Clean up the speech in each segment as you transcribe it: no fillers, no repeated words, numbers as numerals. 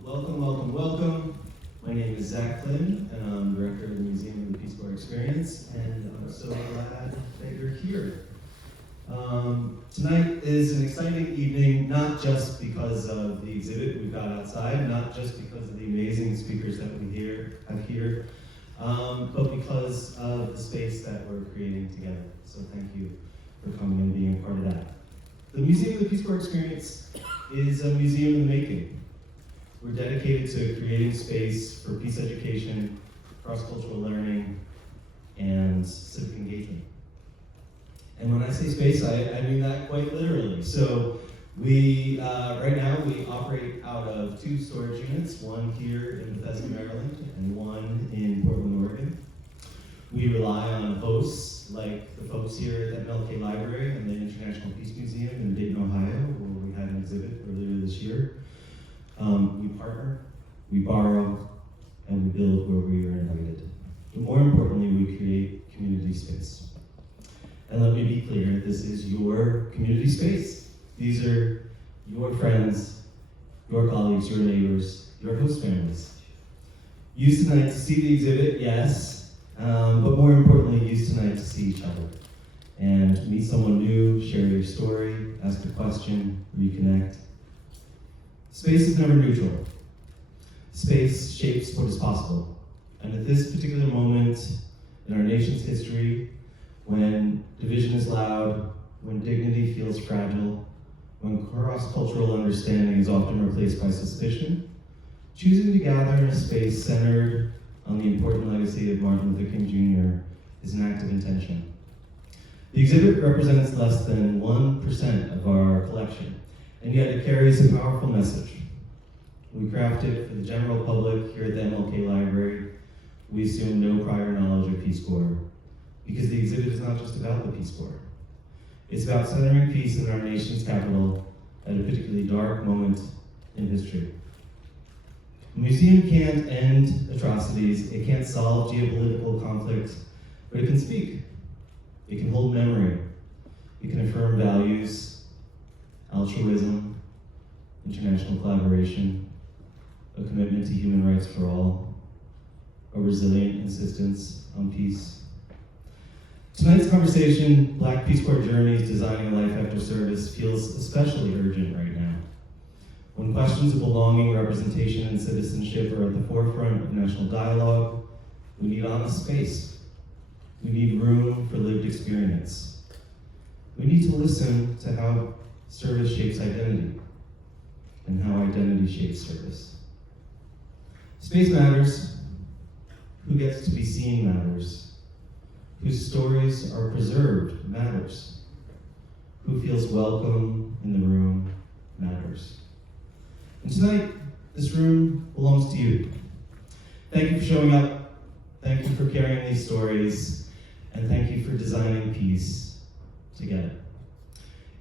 Welcome. My name is Zach Flynn, and I'm director of the Museum of the Peace Corps Experience, and I'm so glad that you're here. Tonight is an exciting evening, not just because of the exhibit we've got outside, not just because of the amazing speakers that we have here, but because of the space that we're creating together. So thank you for coming and being a part of that. The Museum of the Peace Corps Experience is a museum in the making. We're dedicated to creating space for peace education, cross-cultural learning, and civic engagement. And when I say space, I mean that quite literally. So right now we operate out of 2 storage units, one here in Bethesda, Maryland, and one in Portland, Oregon. We rely on hosts like the folks here at MLK Library and the International Peace Museum in Dayton, Ohio, where we had an exhibit earlier this year. We partner, we borrow, and we build where we are invited. But more importantly, we create community space. And let me be clear, this is your community space. These are your friends, your colleagues, your neighbors, your host families. Use tonight to see the exhibit, yes, but more importantly, use tonight to see each other and meet someone new, share your story, ask a question, reconnect. Space is never neutral. Space shapes what is possible. And at this particular moment in our nation's history, when division is loud, when dignity feels fragile, when cross-cultural understanding is often replaced by suspicion, choosing to gather in a space centered on the important legacy of Martin Luther King Jr. is an act of intention. The exhibit represents less than 1% of our collection, and yet it carries a powerful message. We craft it for the general public here at the MLK Library. We assume no prior knowledge of Peace Corps, because the exhibit is not just about the Peace Corps. It's about centering peace in our nation's capital at a particularly dark moment in history. A museum can't end atrocities, it can't solve geopolitical conflict, but it can speak. It can hold memory. It can affirm values, altruism, international collaboration, a commitment to human rights for all, a resilient insistence on peace. Tonight's conversation, Black Peace Corps Journeys, Designing a Life After Service, feels especially urgent right now. When questions of belonging, representation, and citizenship are at the forefront of national dialogue, we need honest space. We need room for lived experience. We need to listen to how service shapes identity, and how identity shapes service. Space matters. Who gets to be seen matters. Whose stories are preserved matters. Who feels welcome in the room matters. And tonight, this room belongs to you. Thank you for showing up. Thank you for carrying these stories. And thank you for designing peace together.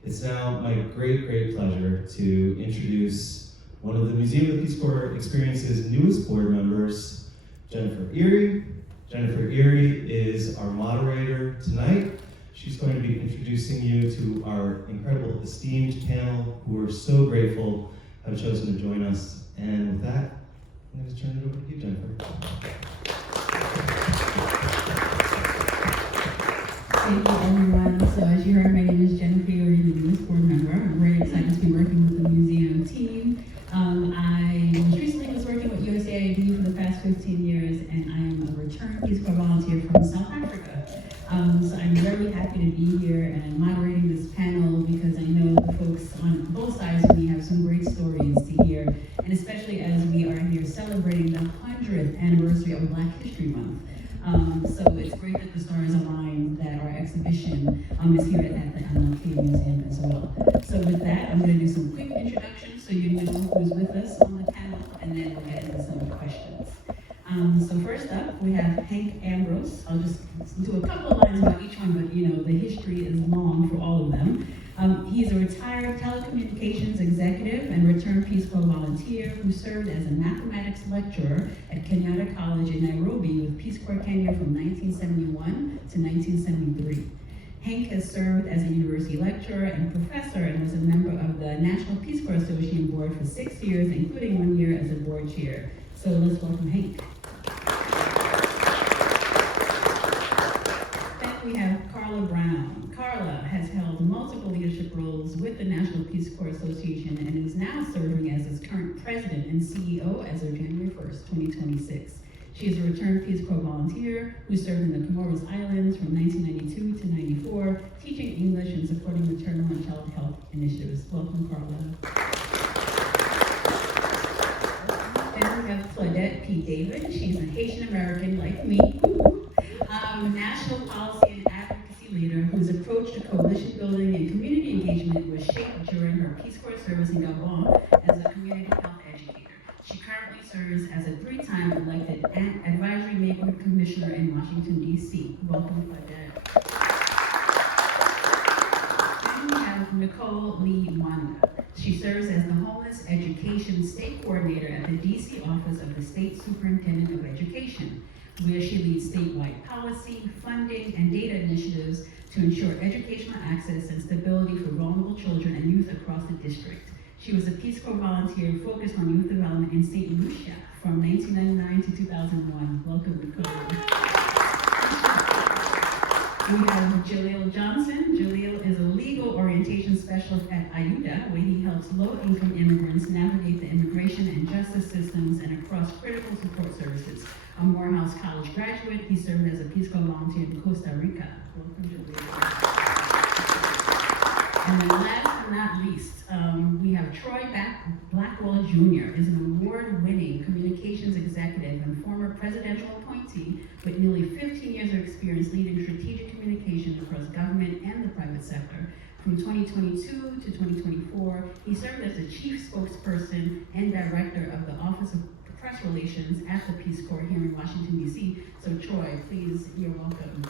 It's now my great pleasure to introduce one of the Museum of the Peace Corps Experience's newest board members, Jennifer Erie. Jennifer Erie is our moderator tonight. She's going to be introducing you to our incredible esteemed panel, who we're so grateful have chosen to join us. And with that, I'm going to turn it over to you, Jennifer. Thank you, everyone. So as you heard, my name is Jennifer Erie, the newest board member. I'm very excited to be working with the museum team. I most recently was working with USAID for the past 15 years, and I am a returned Peace Corps volunteer from South Africa. So I'm very happy to be here and moderating this panel because I know the folks on both sides of me have some great stories to hear, and especially as we are here celebrating the 100th anniversary of Black History Month. So it's great that the stars align, that our exhibition is here at the MLK Museum as well. So with that, I'm going to do some quick introductions so you know who's with us on the panel, and then we'll get into some questions. So first up, we have Hank Ambrose. I'll just do a couple of lines about each one, but the history is long for all of them. He's a retired telecommunications executive and returned Peace Corps volunteer who served as a mathematics lecturer at Kenyatta College in Nairobi with Peace Corps Kenya from 1971 to 1973. Hank has served as a university lecturer and professor and was a member of the National Peace Corps Association Board for 6 years, including 1 year as a board chair. So let's welcome Hank. Then we have Carla Brown. Carla has held multiple leadership roles with the National Peace Corps Association and is now serving as its current president and CEO as of January 1st, 2026. She is a returned Peace Corps volunteer who served in the Comoros Islands from 1992 to 94, teaching English and supporting maternal and child health initiatives. Welcome, Carla. Then we have Claudette P. David. She's a Haitian American like me, national policy and advocacy leader whose approach to coalition building and community engagement was shaped during her Peace Corps service in Gabon as a community health educator. She currently serves as a 3-time elected advisory neighborhood commissioner in Washington, D.C. Welcome, Claudette. Then we have Nicole Lee Wanda. She serves as the Homeless Education State Coordinator at the D.C. Office of the State Superintendent of Education, where she leads statewide policy, funding, and data initiatives to ensure educational access and stability for vulnerable children and youth across the district. She was a Peace Corps volunteer focused on youth development in St. Lucia from 1999 to 2001. Welcome, Nicole. We have Jaleel Johnson. Jaleel is a legal orientation specialist at IUDA, where he helps low-income immigrants navigate the immigration and justice systems and across critical support services. A Morehouse College graduate, he served as a Peace Corps volunteer in Costa Rica. Welcome, Jaleel. And then last but not least, we have Troy Blackwell Jr. is an award-winning communications executive and former presidential appointee with nearly 15 years of experience leading strategic communications across government and the private sector. From 2022 to 2024, he served as the chief spokesperson and director of the Office of Press Relations at the Peace Corps here in Washington, D.C. So Troy, please, you're welcome.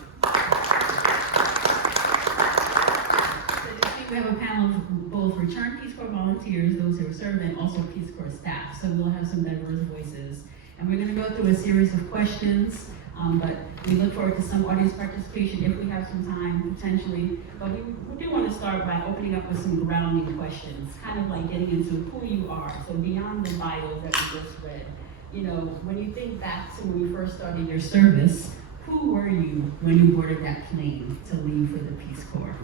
We have a panel of both returned Peace Corps volunteers, those who have served, and also Peace Corps staff. So we'll have some diverse voices. And we're going to go through a series of questions, but we look forward to some audience participation if we have some time, potentially. But we do want to start by opening up with some grounding questions, kind of like getting into who you are. So beyond the bio that we just read, you know, when you think back to when you first started your service, who were you when you boarded that plane to leave for the Peace Corps?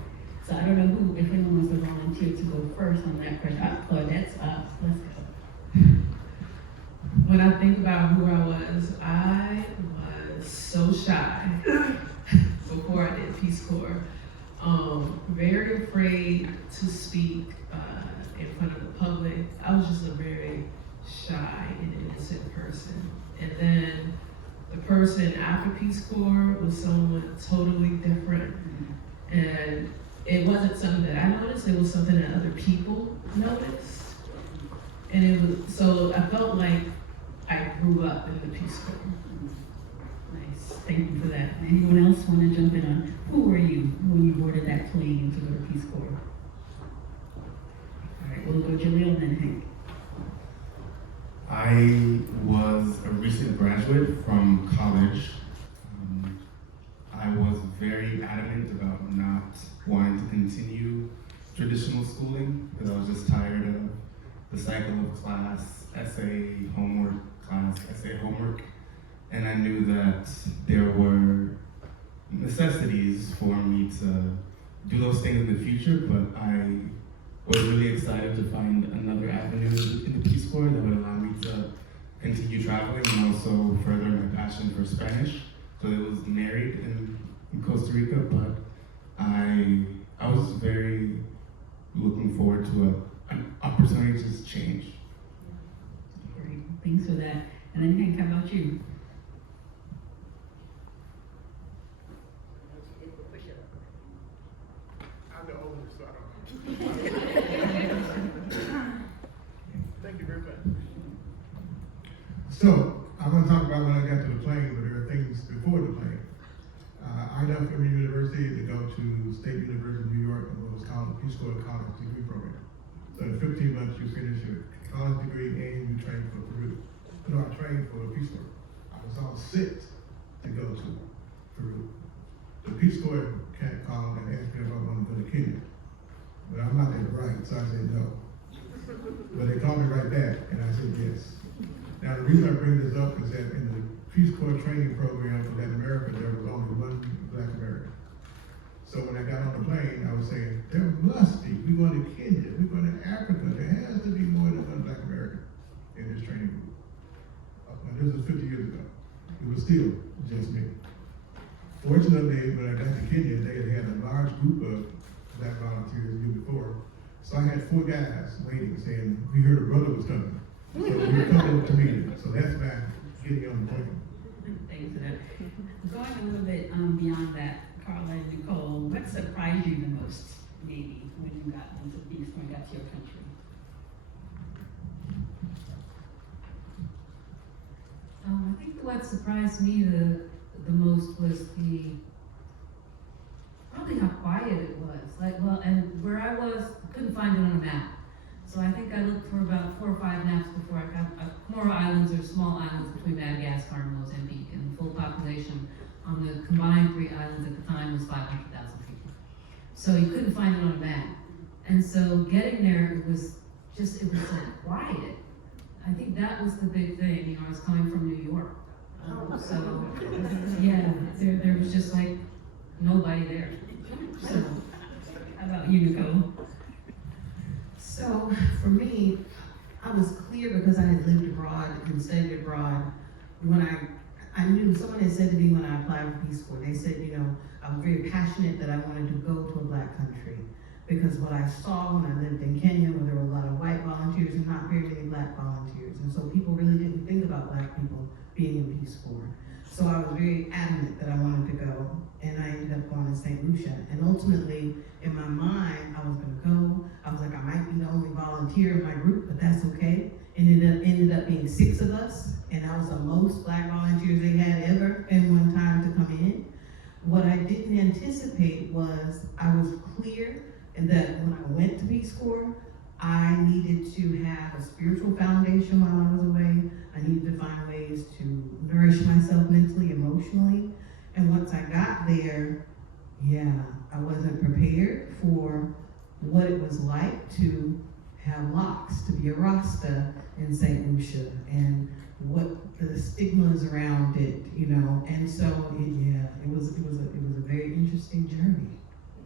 So I don't know if anyone wants to volunteer to go first on that question. Claudette's up. Let's go. When I think about who I was so shy before I did Peace Corps. Very afraid to speak in front of the public. I was just a very shy and innocent person. And then the person after Peace Corps was someone totally different. And it wasn't something that I noticed, it was something that other people noticed. And it was, so I felt like I grew up in the Peace Corps. Nice, thank you for that. Anyone else want to jump in on who were you when you boarded that plane to go to Peace Corps? All right, we'll go Jaleel and then Hank. I was a recent graduate from college. I was very adamant about not wanting to continue traditional schooling because I was just tired of the cycle of class, essay, homework, class, essay, homework. And I knew that there were necessities for me to do those things in the future, but I was really excited to find another avenue in the Peace Corps that would allow me to continue traveling and also further my passion for Spanish. So it was married in Costa Rica, but I was very looking forward to an opportunity to just change. Great, thanks for that. And then Hank, how about you? I'm the oldest, so I don't Thank you very much. So, I'm going to talk about when I got to the plane, but there are things before the plane. I left Emory University to go to State University of New York and what was called the Peace Corps College Degree Program. So in 15 months, you finish your college degree and you train for Peru. No, I trained for the Peace Corps. I was all set to go to Peru. The Peace Corps called and asked me if I wanted to go to Kenya. But I'm not that bright, so I said no. called me right back, and I said yes. Now, the reason I bring this up is that in the Peace Corps training program for Latin America, there was only one Black American. So when I got on the plane, I was saying, there must be, we're going to Kenya, we're going to Africa, there has to be more than one Black American in this training group. Now, this was 50 years ago. It was still just me. Fortunately, when I got to Kenya, they had a large group of Black volunteers the year before. So I had 4 guys waiting, saying, we heard a brother was coming. So we were coming to meet him. So that's my getting on the plane. Thanks for that. Going a little bit beyond that, Carla and Nicole, what surprised you the most, maybe, when you got into Peace Corps and got to your country? I think what surprised me the most was probably how quiet it was. And where I was, couldn't find it on a map. So I think I looked for about 4 or 5 maps before I got Comoro Islands or small islands between Madagascar and Mozambique, and the full population on the combined 3 islands at the time was 500,000 people. So you couldn't find it on a map. And so getting there, it was so quiet. I think that was the big thing. You know, I was coming from New York. So yeah, there was just like nobody there. So how about you, Nicole? So for me, I was clear because I had lived abroad and studied abroad. When I knew, someone had said to me when I applied for Peace Corps, they said, you know, I was very passionate that I wanted to go to a Black country because what I saw when I lived in Kenya, where there were a lot of white volunteers and not very many Black volunteers, and so people really didn't think about Black people being in Peace Corps. So I was very adamant that I wanted to go, and I ended up going to St. Lucia. And ultimately, in my mind, I was gonna go. I was like, I might be the only volunteer in my group, but that's okay. And it ended up being 6 of us, and I was the most Black volunteers they had ever in one time to come in. What I didn't anticipate was I was clear that when I went to Peace Corps, I needed to have a spiritual foundation while I was away. I needed to find ways to nourish myself mentally, emotionally. And once I got there, I wasn't prepared for what it was like to have locks, to be a Rasta in St. Lucia, and what the stigmas around it, you know. And so, it was a very interesting journey.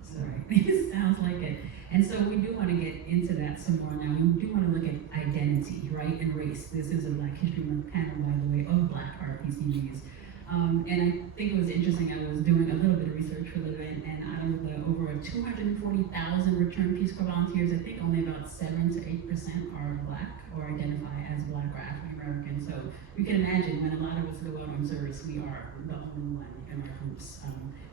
Sorry, it sounds like it. And so we do want to get into that some more now. We do want to look at identity, right, and race. This is a Black History Month panel, by the way, of Black art PCBs. And I think it was interesting. I was doing a little bit of research for the event, and out of the over 240,000 returned Peace Corps volunteers, I think only about 7 to 8% are Black or identify as Black or African American. So you can imagine when a lot of us go out on service, we are the only one in our groups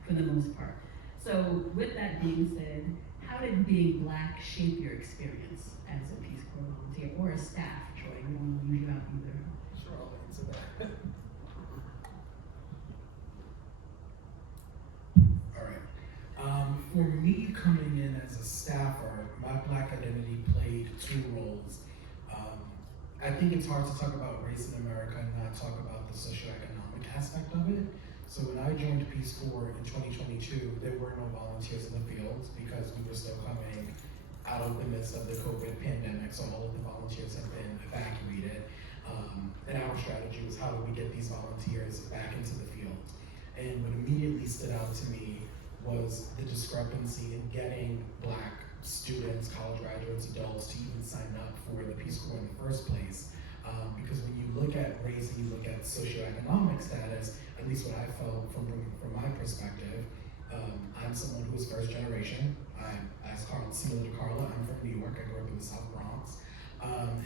for the most part. So with that being said, how did being Black shape your experience as a Peace Corps volunteer or a staff, Troy? We don't want to leave you out either. Sure, I'll answer that. All right. For me, coming in as a staffer, my Black identity played 2 roles. I think it's hard to talk about race in America and not talk about the socioeconomic aspect of it. So when I joined Peace Corps in 2022, there were no volunteers in the fields because we were still coming out of the midst of the COVID pandemic, so all of the volunteers had been evacuated. And our strategy was, how do we get these volunteers back into the field? And what immediately stood out to me was the discrepancy in getting Black students, college graduates, adults to even sign up for the Peace Corps in the first place. Because when you look at race and you look at socioeconomic status, at least what I felt from my perspective, I'm someone who is first generation. Similar to Carla, I'm from New York. I grew up in the South Bronx.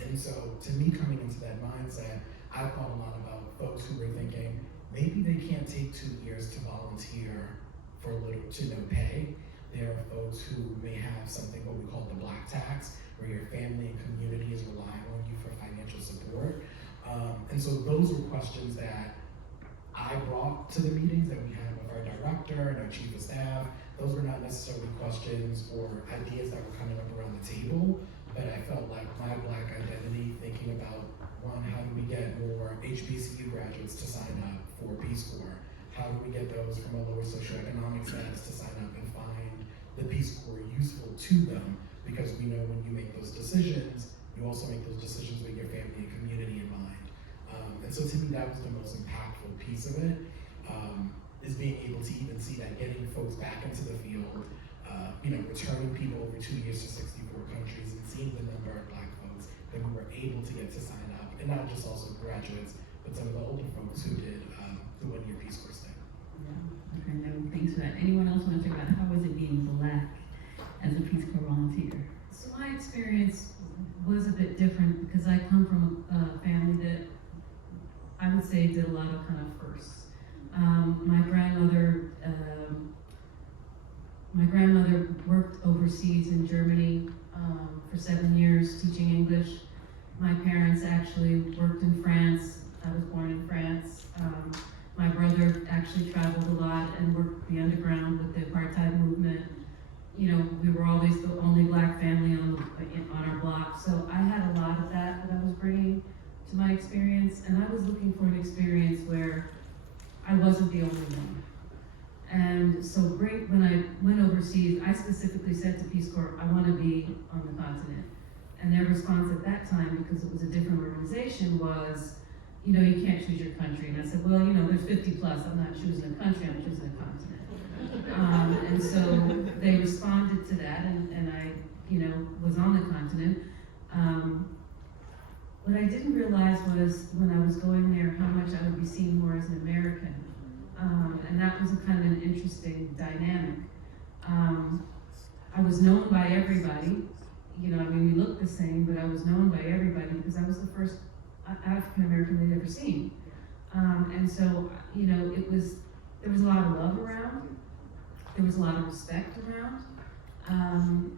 And so to me, coming into that mindset, I thought a lot about folks who were thinking, maybe they can't take 2 years to volunteer for little to no pay. There are folks who may have something what we call the Black tax, where your family and community is relying on you for financial support. And so those were questions that I brought to the meetings that we had with our director and our chief of staff. Those were not necessarily questions or ideas that were coming up around the table, but I felt like my Black identity, thinking about, one, how do we get more HBCU graduates to sign up for Peace Corps? How do we get those from a lower socioeconomic status to sign up and find the Peace Corps useful to them? Because we know when you make those decisions, you You also make those decisions with your family and community in mind. And so to me, that was the most impactful piece of it, is being able to even see that, getting folks back into the field, returning people over 2 years to 64 countries and seeing the number of Black folks that we were able to get to sign up, and not just also graduates, but some of the older folks who did the 1 year Peace Corps stay. Yeah. Okay, no, thanks for that. Anyone else want to talk about how was it being Black as a Peace Corps volunteer? So my experience was a bit different because I come from a family that I would say did a lot of kind of firsts. My grandmother worked overseas in Germany for 7 years teaching English. My parents actually worked in France. I was born in France. My brother actually traveled a lot and worked the underground with the apartheid movement. You know, we were always the only Black family on our block. So I had a lot of that I was bringing to my experience, and I was looking for an experience where I wasn't the only one. And so when I went overseas, I specifically said to Peace Corps, I want to be on the continent. And their response at that time, because it was a different organization, was, you can't choose your country. And I said, well, there's 50 plus, I'm not choosing a country, I'm choosing a continent. And so they responded to that, and I, was on the continent. What I didn't realize was when I was going there how much I would be seen more as an American. And that was a kind of an interesting dynamic. I was known by everybody. We looked the same, but I was known by everybody because I was the first African American they'd ever seen. And so, there was a lot of love around. There was a lot of respect around. And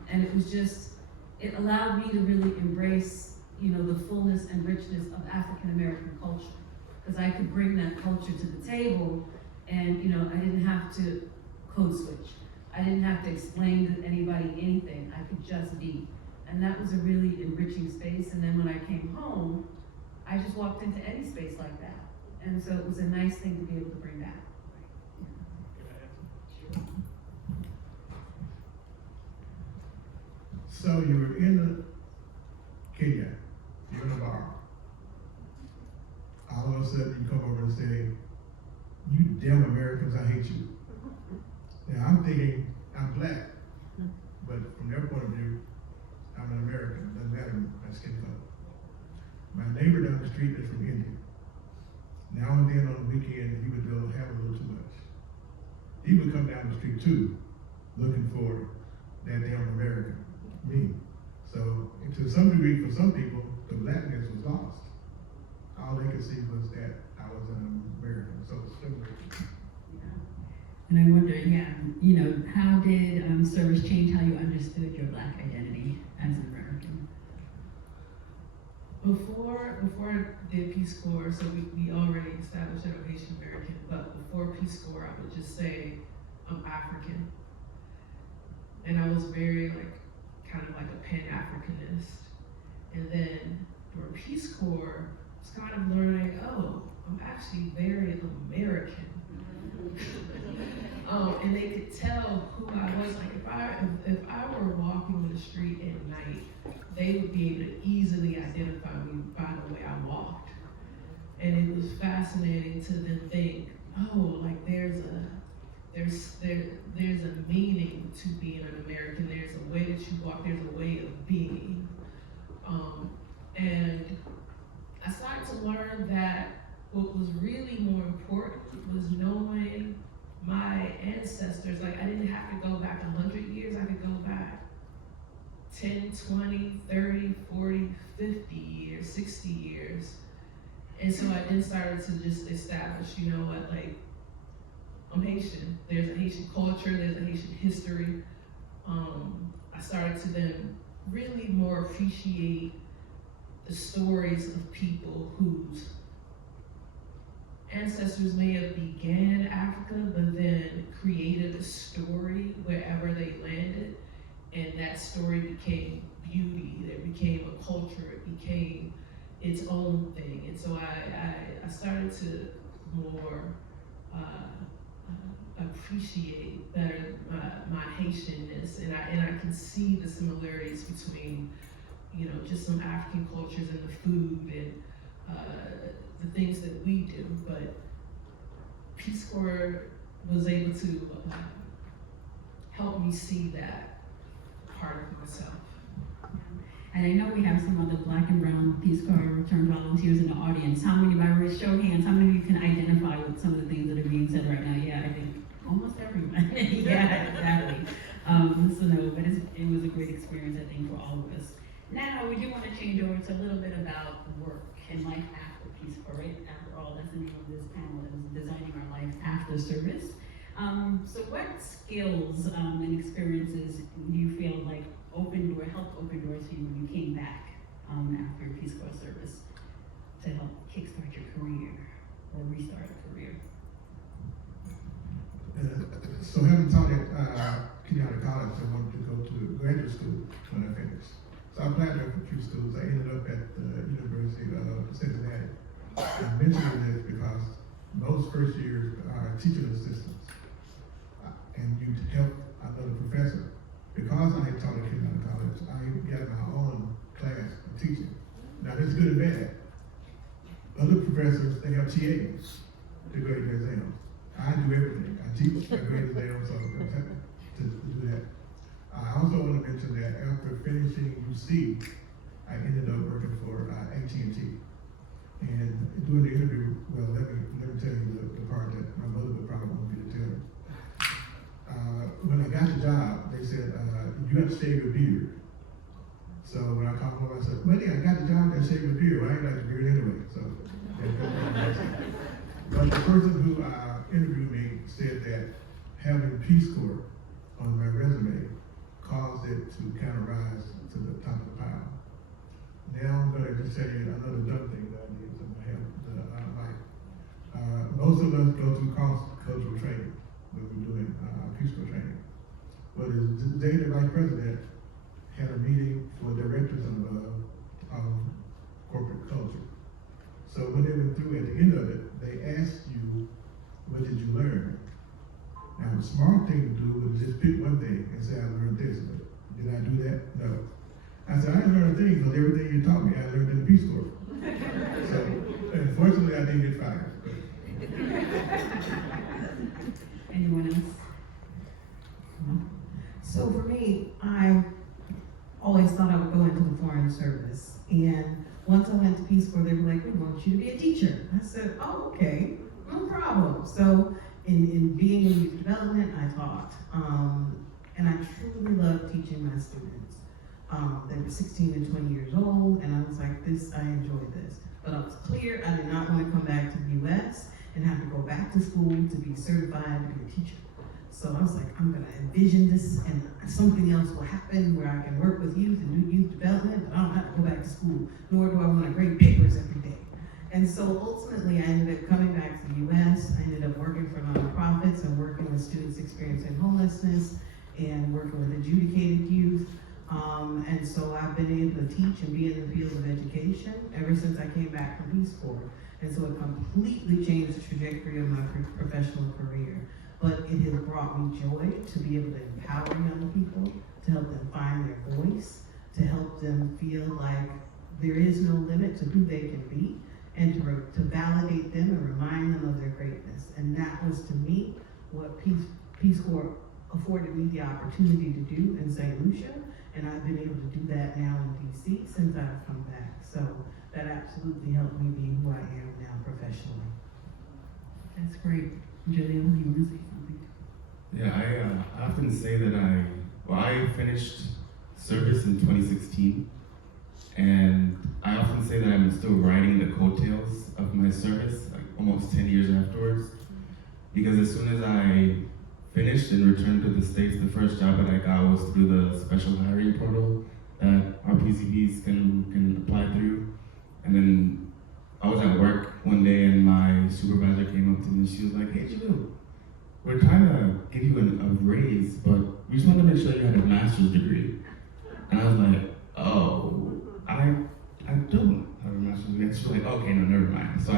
it allowed me to really embrace, the fullness and richness of African American culture. Because I could bring that culture to the table, and I didn't have to code switch. I didn't have to explain to anybody anything. I could just be. And that was a really enriching space. And then when I came home, I just walked into any space like that. And so it was a nice thing to be able to bring back. So you were in Kenya, you're in a bar. All of a sudden you come over and say, you damn Americans, I hate you. Now I'm thinking, I'm Black, but from their point of view, I'm an American, doesn't matter my skin color. My neighbor down the street is from India. Now and then on the weekend, he would have a little too much. He would come down the street too, looking for that damn American, me. So to some degree, for some people, the Blackness was lost. All they could see was that I was an American, so it's similar. And I wonder, how did service change how you understood your Black identity as an American? Before I did Peace Corps, so we already established that I'm Haitian American, but before Peace Corps, I would just say I'm African. And I was very kind of like a Pan-Africanist. And then during Peace Corps, I was kind of learning, I'm actually very American. And they could tell who I was. If I were walking the street at night, they would be able to easily identify me by the way I walked. And it was fascinating to then think, there's a meaning to being an American. There's a way that you walk. There's a way of being. And I started to learn that what was really more important was knowing my ancestors. I didn't have to go back 100 years. I could go back 10, 20, 30, 40, 50 years, 60 years. And so I then started to just establish, I'm Haitian. There's a Haitian culture, there's a Haitian history. I started to then really more appreciate the stories of people whose ancestors may have began in Africa, but then created a story wherever they landed, and that story became beauty, it became a culture, it became its own thing. And so I started to more appreciate better my Haitianness, and I can see the similarities between you know, just some African cultures and the food and the things that we do. But Peace Corps was able to help me see that part of myself. And I know we have some other Black and Brown Peace Corps returned volunteers in the audience. How many, by show of hands, how many of you can identify with some of the things that are being said right now? Yeah, I think almost everyone. Yeah, exactly. So no, but it was a great experience, I think, for all of us. Now, we do want to change over to a little bit about work and life after Peace Corps, right? After all, that's the name of this panel, is Designing Our Life After Service. So what skills and experiences do you feel like helped open doors for you when you came back after your Peace Corps service to help kickstart your career or restart a career? So having taught at Kenyatta College, I wanted to go to graduate school when I finished. So I applied there for a few schools. I ended up at the University of Cincinnati. I'm mentioning this because most first years are teaching assistants. And you help another professor. Because I had taught at Kenyatta College, I got my own class of teaching. Now this is good and bad. Other professors, they have TAs to grade their exams. I do everything. I teach, I grade exams, so I'm happy to do that. I also want to mention that after finishing UC, I ended up working for AT&T. And during the interview, well, let me tell you the part that my mother would probably want me to tell you. When I got the job, they said, you have to shave your beard. So when I called home, I said, well, yeah, I got the job, I shave my beard. Well, I ain't like the beard anyway. So, but the person who interviewed me said that having Peace Corps on my resume caused it to kind of rise to the top of the pile. Now I'm going to just tell you another dumb thing that I did to my health that I don't like. Most of us go through cross-cultural training when we're doing Peace Corps training. Well, the day the vice president had a meeting for directors of corporate culture. So when they went through at the end of it, they asked you, what did you learn? Now the smart thing to do was just pick one thing and say, I learned this. But did I do that? No. I said, I didn't learn a thing because everything you taught me, I learned in the Peace Corps. So unfortunately, I didn't get fired. Anyone else? So for me, I always thought I would go into the foreign service. And once I went to Peace Corps, they were like, we want you to be a teacher. I said, oh, okay, no problem. So in being in youth development, I taught. And I truly love teaching my students. They were 16 and 20 years old, and I was like, I enjoy this. But I was clear, I did not want to come back to the US and have to go back to school to be certified to be a teacher. So I was like, I'm gonna envision this and something else will happen where I can work with youth and do youth development, but I don't have to go back to school, nor do I want to grade papers every day. And so ultimately I ended up coming back to the US. I ended up working for nonprofits and working with students experiencing homelessness and working with adjudicated youth. And so I've been able to teach and be in the field of education ever since I came back from Peace Corps. And so it completely changed the trajectory of my professional career. But it has brought me joy to be able to empower young people, to help them find their voice, to help them feel like there is no limit to who they can be, and to validate them and remind them of their greatness. And that was, to me, what Peace Corps afforded me the opportunity to do in St. Lucia, and I've been able to do that now in DC since I've come back. So that absolutely helped me be who I am now professionally. That's great. Julia, do you want to say something? Yeah, I often say that I finished service in 2016, and I often say that I'm still riding the coattails of my service, like almost 10 years afterwards, because as soon as I finished and returned to the States, the first job that I got was through the special hiring portal that our PCBs can apply through. And then I was at work one day and my supervisor came up to me and she was like, hey, Jill, we're trying to give you a raise, but we just want to make sure you had a master's degree. And I was like, oh, I don't have a master's degree. And she was like, okay, no, never mind. So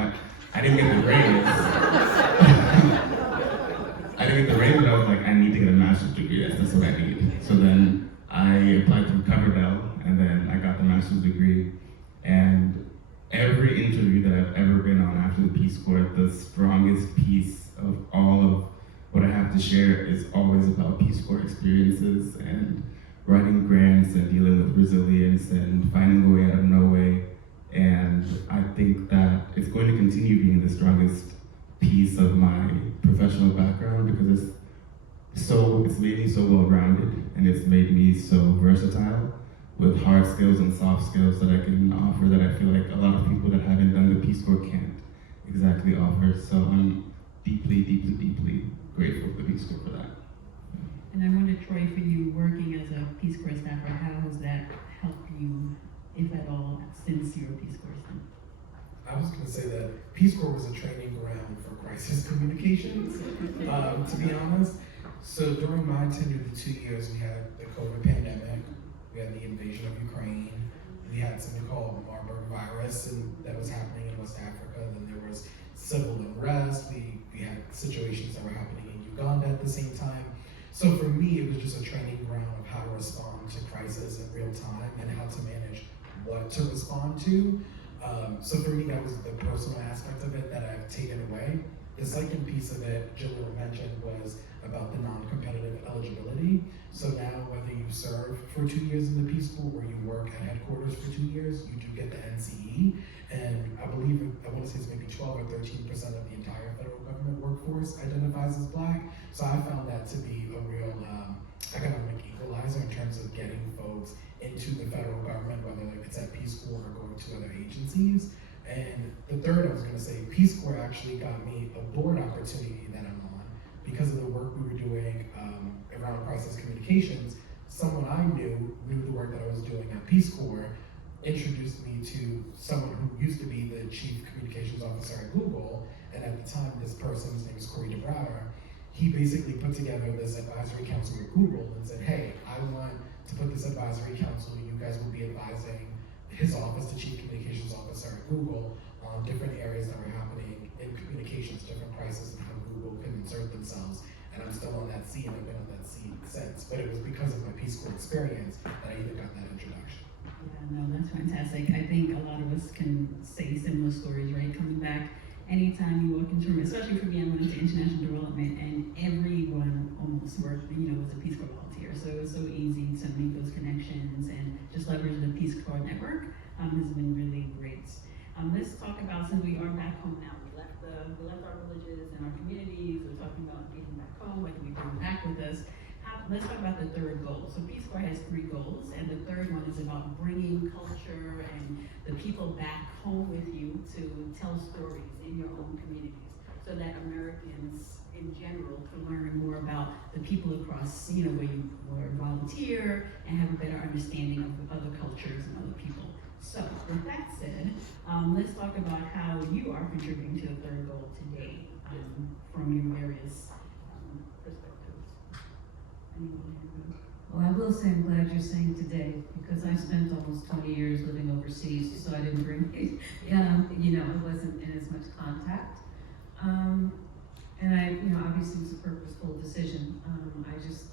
I didn't get the raise. I didn't get the raise, but I was like, I need to get a master's degree. That's what I need. So then I applied through Coverdell, and then I got the master's globally. And every interview that I've ever been on after the Peace Corps, the strongest piece of all of what I have to share is always about Peace Corps experiences and writing grants and dealing with resilience and finding a way out of no way. And I think that it's going to continue being the strongest piece of my professional background because it's made me so well-rounded, and it's made me so versatile with hard skills and soft skills that I can offer that I feel like a lot of people that haven't done the Peace Corps can't exactly offer. So I'm deeply, deeply, deeply grateful to the Peace Corps for that. And I wonder, Troy, for you working as a Peace Corps staffer, how has that helped you, if at all, since you're a Peace Corps staffer? I was going to say that Peace Corps was a training ground for crisis communications, to be honest. So during my tenure, the 2 years, we had the COVID pandemic, we had the invasion of Ukraine, we had something called Marburg virus, and that was happening in West Africa. Then there was civil unrest. We had situations that were happening in Uganda at the same time. So for me, it was just a training ground of how to respond to crisis in real time and how to manage what to respond to. So for me, that was the personal aspect of it that I've taken away. The second piece of it, Jill mentioned, was about the non-competitive eligibility. So now whether you serve for 2 years in the Peace Corps or you work at headquarters for 2 years, you do get the NCE. And I believe, I want to say it's maybe 12 or 13% of the entire federal government workforce identifies as Black. So I found that to be a real economic equalizer in terms of getting folks into the federal government, whether it's at Peace Corps or going to other agencies. And the third, I was going to say, Peace Corps actually got me a board opportunity that I'm on because of the work we were doing around crisis communications. Someone I knew the work that I was doing at Peace Corps, introduced me to someone who used to be the chief communications officer at Google. And at the time, this person, his name is Corey DeBrouwer, he basically put together this advisory council with Google and said, hey, I want to put this advisory council, you guys will be advising his office, the chief communications officer at Google, on different areas that were happening in communications, different crises, and how Google can insert themselves. And I'm still on that seat, and I've been on that seat since. But it was because of my Peace Corps experience that I even got that introduction. Yeah, no, that's fantastic. I think a lot of us can say similar stories, right? Coming back, anytime you walk into a room, especially for me, I went into international development, and everyone almost worked, was a Peace Corps volunteer. So it was so easy to make those connections and just leverage the Peace Corps network has been really great. Let's talk about, since we are back home now, we left our villages and our communities, we're talking about getting back home, what can we bring back with us? Let's talk about the third goal. So Peace Corps has 3 goals, and the third one is about bringing culture and the people back home with you to tell stories in your own communities, so that Americans in general can learn more about the people across, where you volunteer and have a better understanding of other cultures and other people. So with that said, let's talk about how you are contributing to the third goal today from your various perspectives. Well, I will say I'm glad you're saying today, because I spent almost 20 years living overseas, so I didn't bring it. It wasn't in as much contact. And obviously it was a purposeful decision. I just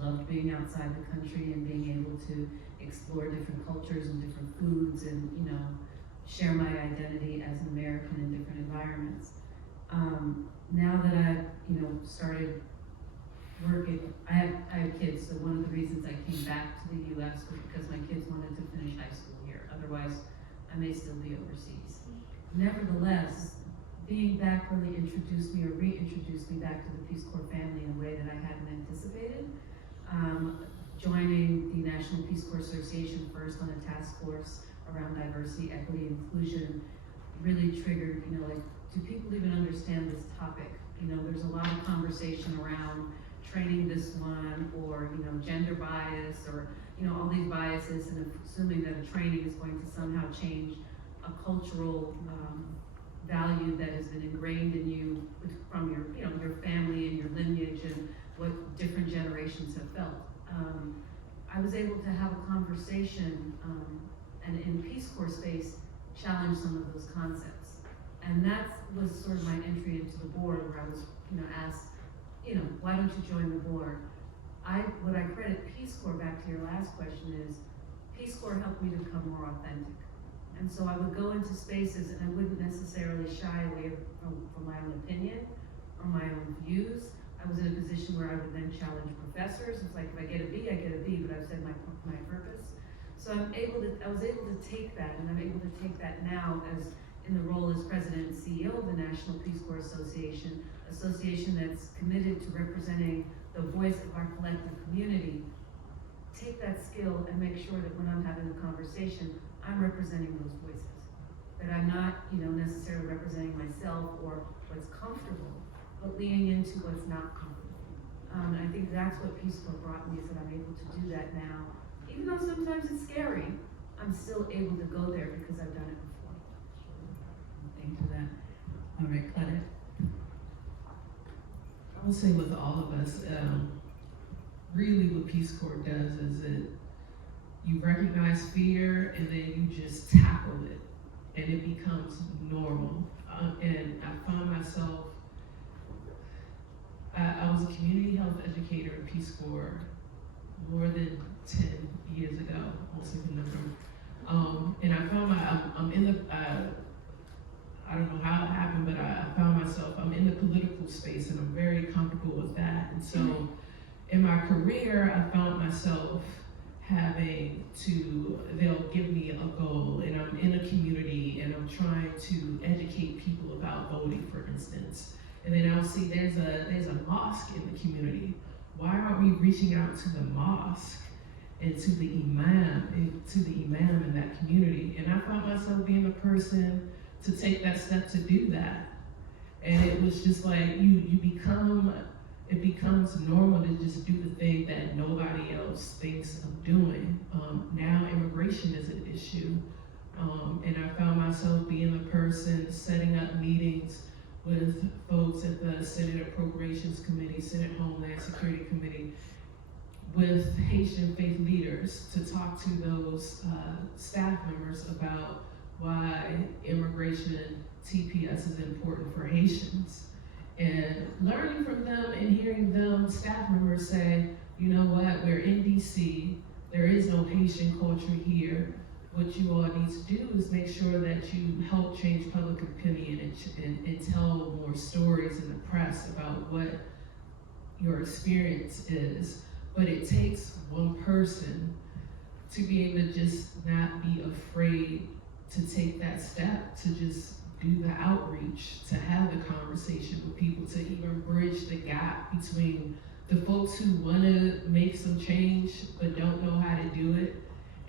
loved being outside the country and being able to explore different cultures and different foods and, share my identity as an American in different environments. Now that I've, started working, I have kids, so one of the reasons I came back to the U.S. was because my kids wanted to finish high school here. Otherwise, I may still be overseas. Nevertheless, being back really introduced me or reintroduced me back to the Peace Corps family in a way that I hadn't anticipated. Joining the National Peace Corps Association first on a task force around diversity, equity, and inclusion really triggered, do people even understand this topic? There's a lot of conversation around training this one, or gender bias, or all these biases, and assuming that a training is going to somehow change a cultural value that has been ingrained in you from your your family and your lineage and what different generations have felt. I was able to have a conversation and in Peace Corps space challenge some of those concepts, and that was sort of my entry into the board, where I was asked, why don't you join the board? What I credit Peace Corps, back to your last question, is Peace Corps helped me to become more authentic. And so I would go into spaces and I wouldn't necessarily shy away from my own opinion or my own views. I was in a position where I would then challenge professors. It's like, if I get a B, I get a B, but I've said my purpose. So I was able to take that, and I'm able to take that now as in the role as president and CEO of the National Peace Corps Association that's committed to representing the voice of our collective community. Take that skill and make sure that when I'm having a conversation, I'm representing those voices. That I'm not, necessarily representing myself or what's comfortable, but leaning into what's not comfortable. And I think that's what Peace Corps brought me, is that I'm able to do that now. Even though sometimes it's scary, I'm still able to go there because I've done it before. Thank you for that. All right, Claudette. I would say with all of us, really what Peace Corps does is you recognize fear and then you just tackle it, and it becomes normal. And I found myself, I was a community health educator in Peace Corps more than 10 years ago, almost even number. And I found I'm in the, I don't know how it happened, but I found myself, I'm in the political space and I'm very comfortable with that. And so in my career, I found myself having to, they'll give me a goal and I'm in a community and I'm trying to educate people about voting, for instance. And then I'll see there's a mosque in the community. Why aren't we reaching out to the mosque and to the imam in that community? And I found myself being the person to take that step to do that. And it was just like it becomes normal to just do the thing that nobody else thinks of doing. Now immigration is an issue. And I found myself being the person setting up meetings with folks at the Senate Appropriations Committee, Senate Homeland Security Committee, with Haitian faith leaders to talk to those staff members about why immigration TPS is important for Haitians. And learning from them and hearing them, staff members say, you know what, we're in DC, there is no Haitian culture here. What you all need to do is make sure that you help change public opinion and tell more stories in the press about what your experience is. But it takes one person to be able to just not be afraid to take that step, to just do the outreach, to have the conversation with people, to even bridge the gap between the folks who want to make some change but don't know how to do it,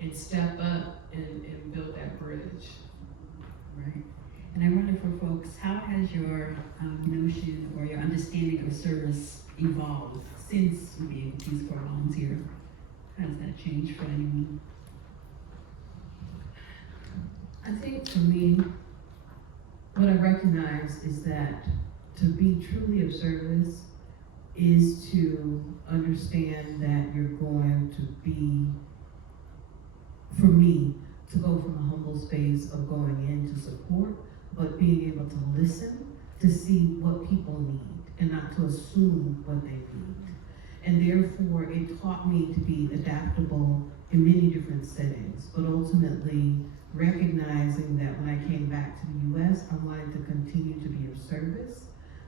and step up and build that bridge. Right. And I wonder for folks, how has your notion or your understanding of service evolved since you being a Peace Corps volunteer? How has that changed for anyone? I think for me, what I recognize is that to be truly of service is to understand that you're going to be, for me, to go from a humble space of going in to support, but being able to listen to see what people need and not to assume what they need. And therefore, it taught me to be adaptable in many different settings, but ultimately recognizing that when I came back to the US, I wanted to continue to be of service,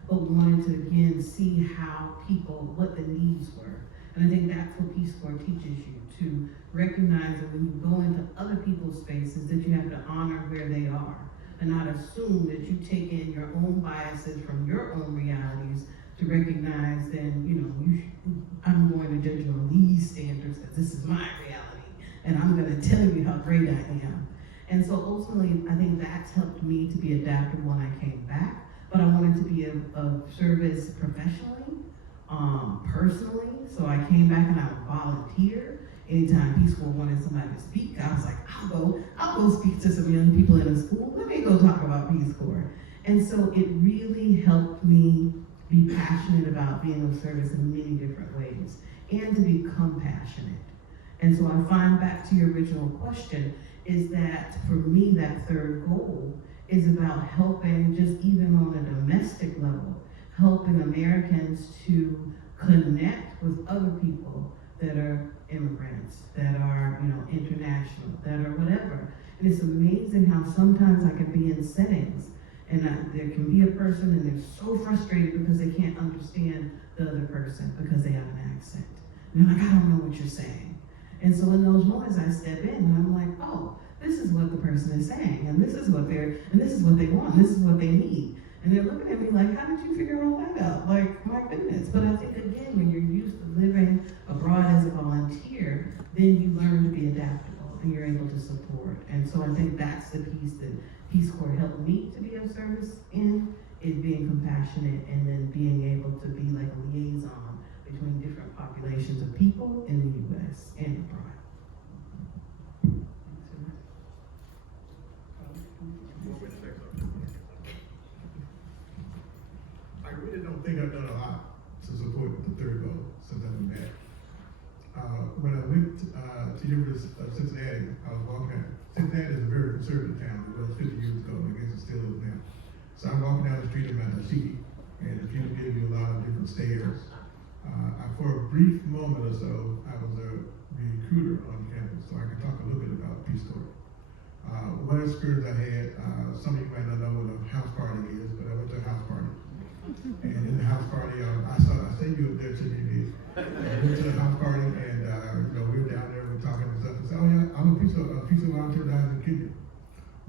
but wanted to again see how people, what the needs were. And I think that's what Peace Corps teaches you, to recognize that when you go into other people's spaces, that you have to honor where they are and not assume that you take in your own biases from your own realities to recognize then, I'm going to judge you on these standards because this is my reality and I'm going to tell you how great I am. And so ultimately, I think that's helped me to be adaptable when I came back, but I wanted to be of service professionally, personally. So I came back and I would volunteer. Anytime Peace Corps wanted somebody to speak, I was like, I'll go speak to some young people in a school. Let me go talk about Peace Corps. And so it really helped me be passionate about being of service in many different ways and to become passionate. And so I find back to your original question is that for me, that third goal is about helping, just even on a domestic level, helping Americans to connect with other people that are immigrants, that are, international, that are whatever. And it's amazing how sometimes I can be in settings and there can be a person and they're so frustrated because they can't understand the other person because they have an accent. And they're like, I don't know what you're saying. And so in those moments I step in and I'm like, oh, this is what the person is saying, and this is what this is what they want, this is what they need. And they're looking at me like, how did you figure all that out? Like, my goodness. But I think, again, when you're used to living abroad as a volunteer, then you learn to be adaptable and you're able to support. And so I think that's the piece that Peace Corps helped me to be of service in, is being compassionate and then being able to be like a liaison between different populations of people in the U.S. and abroad. I really don't think I've done a lot to support the third goal since I've been back. When I went to University of Cincinnati, I was walking out. Cincinnati is a very conservative town. It was 50 years ago, and I guess it still is now. So I'm walking down the street of Matashiki, and the people give you a lot of different stares. For a brief moment or so, I was a recruiter on campus, so I could talk a little bit about Peace Corps. One experience I had, some of you might not know what a house party is, but I went to a house party. And in the house party, I said you were there to me. I went to the house party, and we were down there, we're talking and stuff. And said, oh yeah, I'm a piece of volunteer that in Kenya.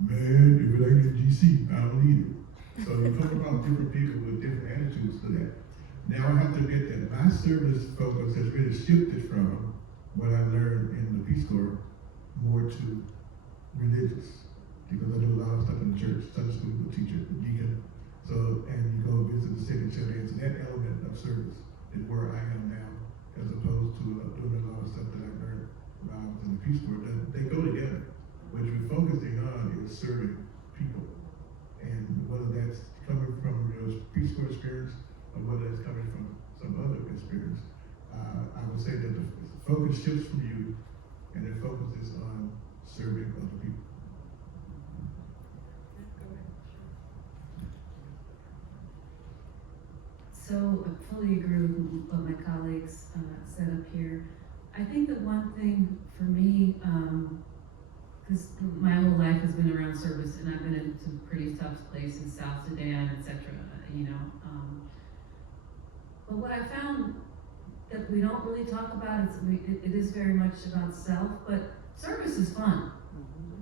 Man, if it ain't in GC, I don't need it. So you talk about different people with different attitudes to that. Now I have to admit that my service focus has really shifted from what I learned in the Peace Corps more to religious, because I do a lot of stuff in the church, Sunday school teacher, deacon. So, and you go visit the sick and shut in. So that element of service is where I am now, as opposed to doing a lot of stuff that I learned when I was in the Peace Corps. They go together. What you're focusing on is serving people. And whether that's coming from your Peace Corps experience or whether it's coming from some other experience, I would say that the focus shifts from you and the focus is on serving other people. So I fully agree with what my colleagues said up here. I think the one thing for me, because my whole life has been around service and I've been in some pretty tough places, South Sudan, etc., but what I found that we don't really talk about is it is very much about self, but service is fun.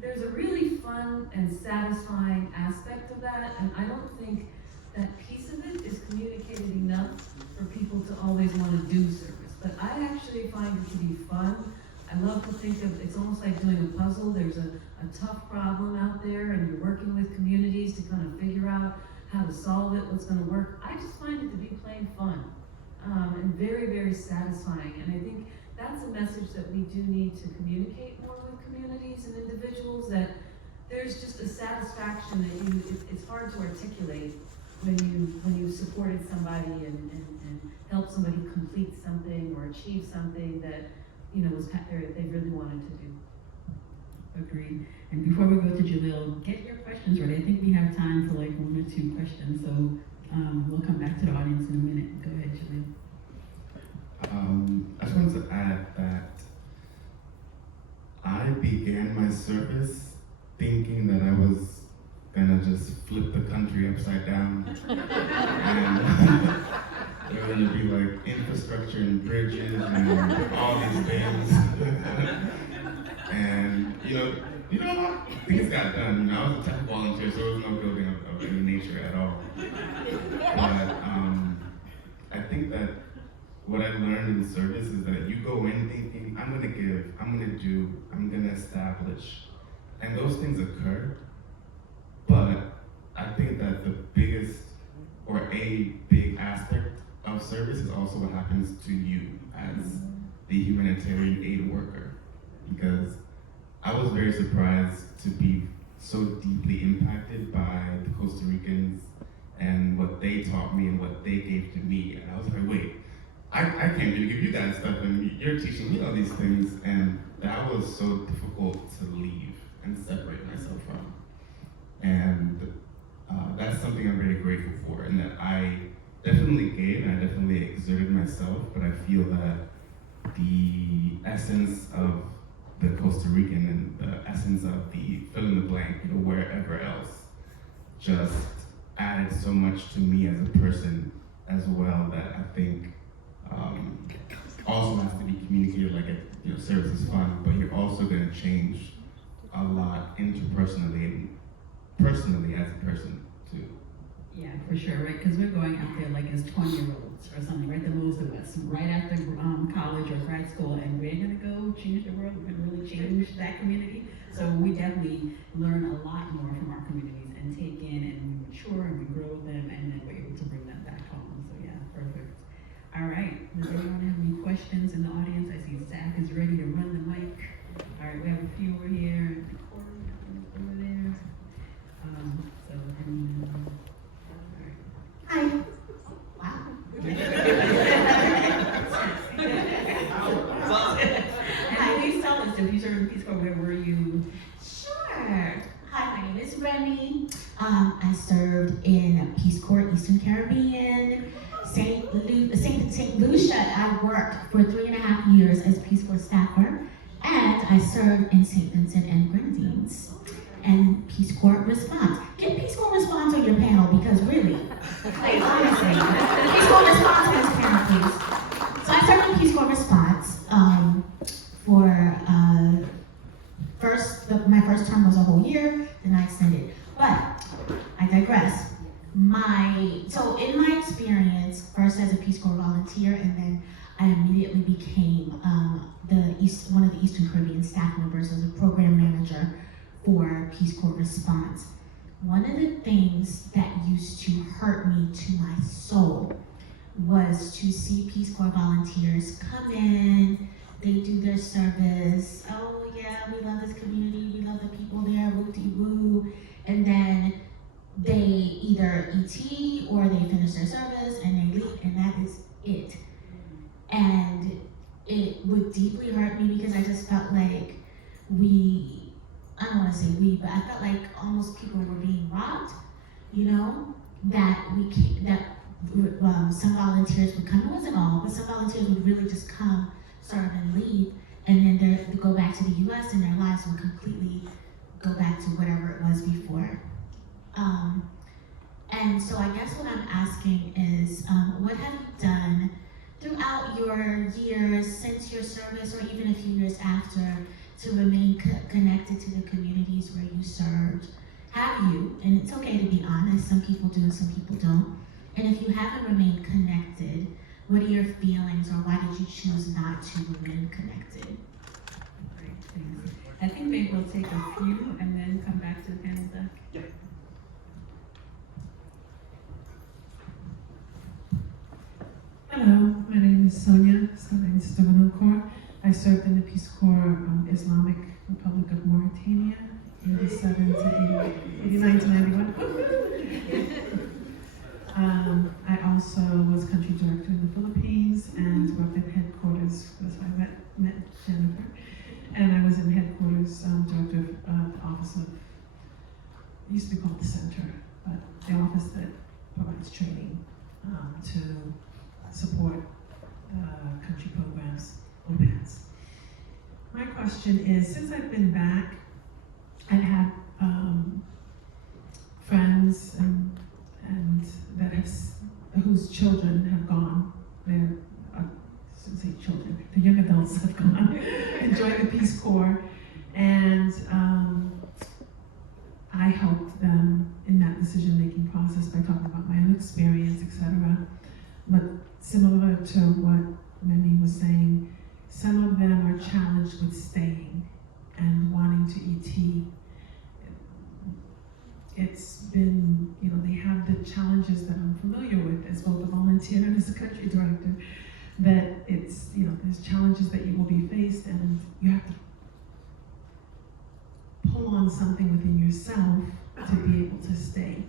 There's a really fun and satisfying aspect of that, and I don't think that piece of it is communicated enough for people to always want to do service. But I actually find it to be fun. I love to think of, it's almost like doing a puzzle. There's a tough problem out there and you're working with communities to kind of figure out how to solve it, what's going to work. I just find it to be plain fun and very, very satisfying. And I think that's a message that we do need to communicate more with communities and individuals, that there's just a satisfaction that it's hard to articulate when you supported somebody and helped somebody complete something or achieve something that they really wanted to do. Agreed. And before we go to Jalil, get your questions ready. I think we have time for like 1 or 2 questions, so we'll come back to the audience in a minute. Go ahead, Jalil. I just wanted to add that I began my service thinking that I was gonna just flip the country upside down. And there were gonna be like infrastructure and bridges and all these things. And things got done. I was a tech volunteer, so there was no building of any nature at all. But I think that what I learned in service is that you go in thinking, I'm gonna give, I'm gonna do, I'm gonna establish. And those things occur. But I think that the biggest or a big aspect of service is also what happens to you as the humanitarian aid worker. Because I was very surprised to be so deeply impacted by the Costa Ricans and what they taught me and what they gave to me. And I was like, wait, I came to give you guys stuff and you're teaching me all these things. And that was so difficult to leave and separate myself from. And that's something I'm very grateful for, and that I definitely gave and I definitely exerted myself, but I feel that the essence of the Costa Rican and the essence of the fill in the blank, wherever else, just added so much to me as a person as well that I think also has to be communicated. Like, service is fun, but you're also going to change a lot interpersonally and personally as a person too. Yeah, for sure, right? Because we're going out there like as 20-year-olds or something, right? The moves of us right after college or grad school, and we're gonna go change the world. We're gonna really change that community. So we definitely learn a lot more from our communities and take in and we mature and we grow with them, and then we're able to bring that back home. So yeah, perfect. All right. Does anyone have any questions in the audience? I see Zach is ready to run the mic. All right, we have a few over here, over there. So any. Hi. Wow. And please tell us, if you served in Peace Corps, where were you? Sure. Hi, my name is Remy. I served in Peace Corps, Eastern Caribbean, St. Lucia. I worked for 3.5 years as Peace Corps staffer, and I served in St. Vincent and Grenadines and Peace Corps Response. Get Peace Corps Response on your panel, because really, like, honestly, Peace Corps Response on this panel, please. So I served in Peace Corps Response for my first term was a whole year, then I extended. But I digress. So in my experience, first as a Peace Corps volunteer, and then I immediately became one of the Eastern Caribbean staff members as a program manager for Peace Corps Response. One of the things that used to hurt me to my soul was to see Peace Corps volunteers come in, they do their service, oh yeah, we love this community, we love the people there, woo-de-woo, and then they either ET or they finish their service and they leave, and that is it. And it would deeply hurt me because I just felt like I don't want to say but I felt like almost people were being robbed, that some volunteers would come, it wasn't all, but some volunteers would really just come, serve and leave, and then they go back to the US and their lives would completely go back to whatever it was before. And so I guess what I'm asking is, what have you done throughout your years since your service, or even a few years after, to remain connected to the communities where you served? Have you, and it's okay to be honest, some people do, some people don't, and if you haven't remained connected, what are your feelings, or why did you choose not to remain connected? Great, thanks. I think maybe we'll take a few and then come back to the panel, Zach. Yeah. Hello, my name is Sonia Stavanoukor. I served in the Peace Corps Islamic Republic of Mauritania, 87 to 89 to 91. I also was country director in the Philippines and worked at headquarters. That's why I met Jennifer. And I was in headquarters, director of the office of, it used to be called the center, but the office that provides training to support country programs, OPADs. My question is, since I've been back, I've had friends and that whose children have gone, I shouldn't say children, the young adults have gone, enjoying the Peace Corps, and I helped them in that decision-making process by talking about my own experience, etc. But similar to what Remy was saying, some of them are challenged with staying and wanting to ET. It's been, they have the challenges that I'm familiar with as both a volunteer and as a country director, that it's, there's challenges that you will be faced and you have to pull on something within yourself to be able to stay.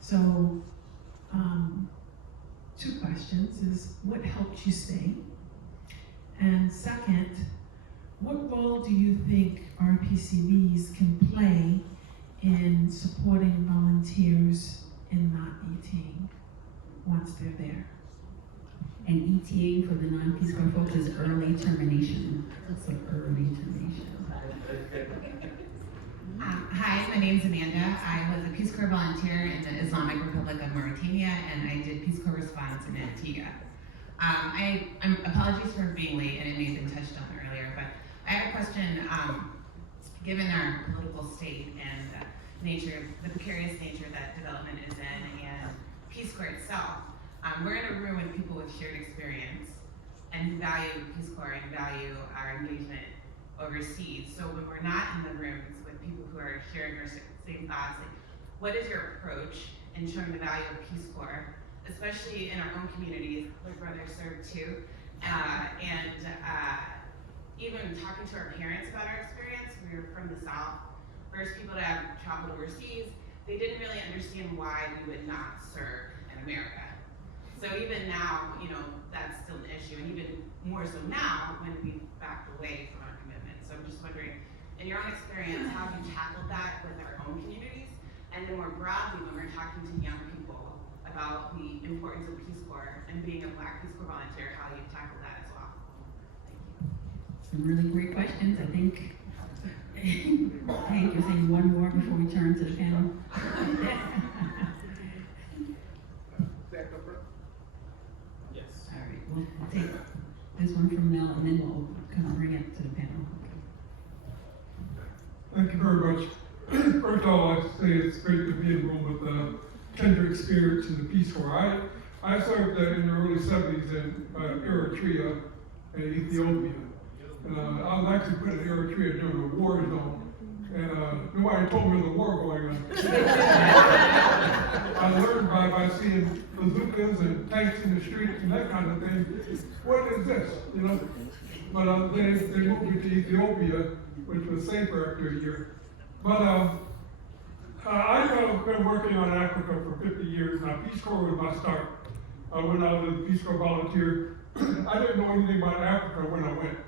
So, 2 questions is, what helped you stay? And second, what role do you think RPCVs can play in supporting volunteers in not ETing once they're there? And ETing, for the non-Peace Corps folks is early termination. So early termination. Hi, my name's Amanda. I was a Peace Corps volunteer in the Islamic Republic of Mauritania, and I did Peace Corps response in Antigua. I'm apologies for being late, and it may have been touched on earlier, but I have a question. Given our political state and the precarious nature that development is in, and Peace Corps itself, we're in a room with people with shared experience and who value Peace Corps and value our engagement overseas. So when we're not in the rooms with people who are sharing our same thoughts, like, what is your approach in showing the value of Peace Corps, especially in our own communities, where brothers serve too, and even talking to our parents about our experience. We were from the South, first people to have traveled overseas. They didn't really understand why we would not serve in America. So even now, that's still an issue, and even more so now when we've backed away from our commitment. So I'm just wondering, in your own experience, how have you tackled that with our own communities? And then more broadly, when we're talking to young people about the importance of Peace Corps and being a Black Peace Corps volunteer, how you tackle that as well? Thank you. Some really great questions. I think Hank, you're saying one more before we turn to the panel. Yes. All right, we'll take this one from Mel, and then we'll kind of bring it to the panel. Thank you very much. First of all, I'd like to say it's great to be in a room with kindred spirits in the Peace Corps. I served in the early 70s in Eritrea and Ethiopia. I was actually put in Eritrea during a war zone, and nobody told me there was a war going on. I learned by seeing bazookas and tanks in the streets and that kind of thing. What is this, But they moved me to Ethiopia, which was safer after a year. But I've been working on Africa for 50 years now. Peace Corps was my start. When I was a Peace Corps volunteer, I didn't know anything about Africa when I went.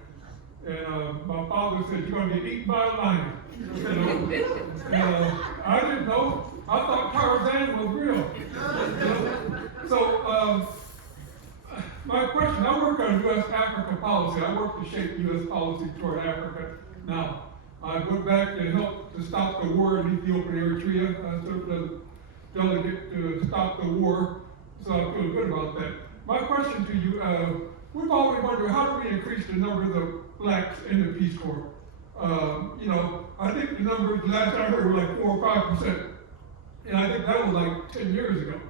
And my father said, "You're going to get eaten by a lion." I didn't know. I thought Tarzan was real. So my question, I work on U.S. Africa policy. I work to shape U.S. policy toward Africa. Now, I went back to help to stop the war in Ethiopia and Eritrea. I served as a delegate to stop the war, so I feel good about that. My question to you, we've always wondered, how do we increase the numbers of blacks in the Peace Corps? I think the numbers, last I heard, were like 4 or 5%. And I think that was like 10 years ago.